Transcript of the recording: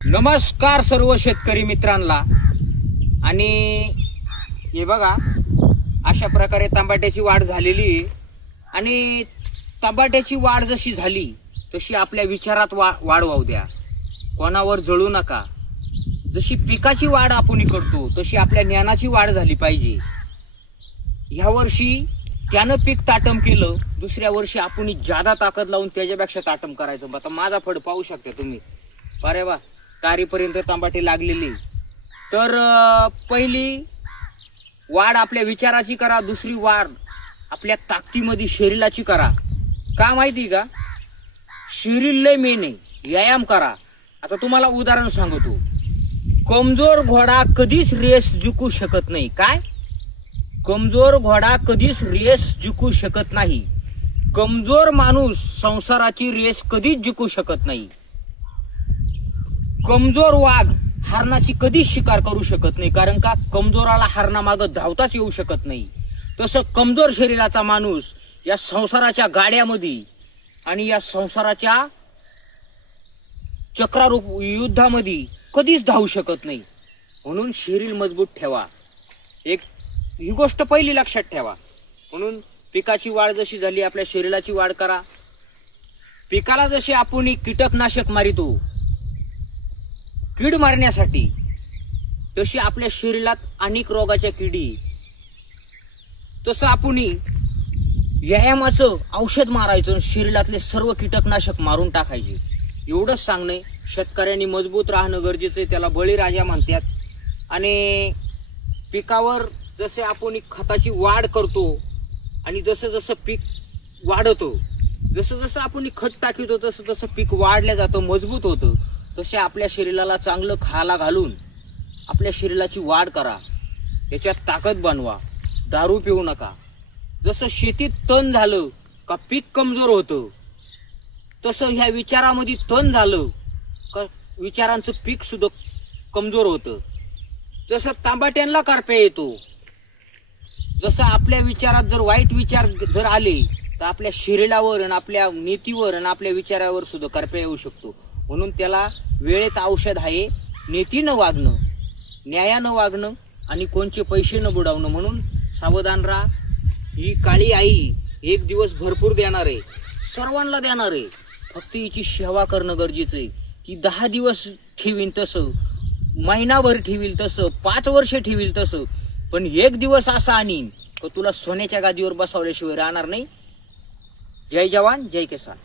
नमस्कार सर्व शेतकरी मित्रांना। आणि हे बघा, अशा प्रकारे टमाट्याची वाढ झालेली आहे। आणि टमाट्याची वाढ जशी झाली तशी आपल्या विचारात वाढ वाहू द्या, कोणावर जळू नका। जशी पिकाची वाढ आपण करतो तशी आपल्या ज्ञानाची वाढ झाली पाहिजे। ह्या वर्षी त्यानं पीक ताटम केलं, दुसऱ्या वर्षी आपण जादा ताकद लावून त्याच्यापेक्षा ताटम करायचं। आता माझा फळ पाहू शकता तुम्ही, अरे वा, तारीपर्यंत टमाटे लागलेली। तर पहिली वाढ आपल्या विचाराची करा, दुसरी वाढ आपल्या ताकदीमध्ये शरीराची करा। का माहिती का, शरीर लय मेन आहे, व्यायाम करा। आता तुम्हाला उदाहरण सांगतो, कमजोर घोडा कधीच रेस जिंकू शकत नाही। काय, कमजोर घोडा कधीच रेस जिंकू शकत नाही। कमजोर माणूस संसाराची रेस कधीच जिंकू शकत नाही। कमजोर वाघ हरणाची कधीच शिकार करू शकत नाही, कारण का कमजोराला हरणामागं धावताच येऊ शकत नाही। तसं कमजोर शरीराचा माणूस या संसाराच्या गाड्यामध्ये आणि या संसाराच्या चक्रारूप युद्धामध्ये कधीच धावू शकत नाही। म्हणून शरीर मजबूत ठेवा, ही गोष्ट पहिली लक्षात ठेवा। म्हणून पिकाची वाढ जशी झाली आपल्या शरीराची वाढ करा। पिकाला जसे आपण कीटकनाशक मारितो कीड मारण्यासाठी, तशी आपल्या शरीरात अनेक रोगाच्या किडी, तसं आपण व्यायामाचं औषध मारायचं, शरीरातले सर्व कीटकनाशक मारून टाकायचे। एवढंच सांगणं, शेतकऱ्यांनी मजबूत राहणं गरजेचं आहे, त्याला बळीराजा म्हणतात। आणि पिकावर जसे आपण खताची वाढ करतो आणि जसं जसं पीक वाढतो, जसं जसं आपण खत टाकतो तसं तसं पीक वाढलं जातं, मजबूत होतं। तसे आपल्या शरीराला चांगलं खायला घालून आपल्या शरीराची वाढ करा, याच्यात ताकद बनवा। दारू पिऊ नका। जसं शेतीत तण झालं का पीक कमजोर होतं, तसं ह्या विचारामध्ये तण झालं का विचारांचं पीक सुद्धा कमजोर होतं। जसं तांबाट्यांना करप्या येतो, जसं आपल्या विचारात जर वाईट विचार जर आले तर आपल्या शरीरावर आणि आपल्या नीतीवर आणि आपल्या विचारावर सुद्धा करप्या येऊ शकतो। म्हणून त्याला वेळेत औषध आहे, नीतीनं वागणं, न्यायानं वागणं आणि कोणचे पैसे न बुडवणं। म्हणून सावधान राहा। ही काळी आई एक दिवस भरपूर देणार आहे, सर्वांना देणार आहे, फक्त हिची सेवा करणं गरजेचं आहे। ती 10 दिवस ठेवील तसं, महिनाभर ठेवील तसं, 5 वर्ष ठेवील तसं, पण एक दिवस असा आणीन का तुला सोन्याच्या गादीवर बसवल्याशिवाय राहणार नाही। जय जवान जय किसान।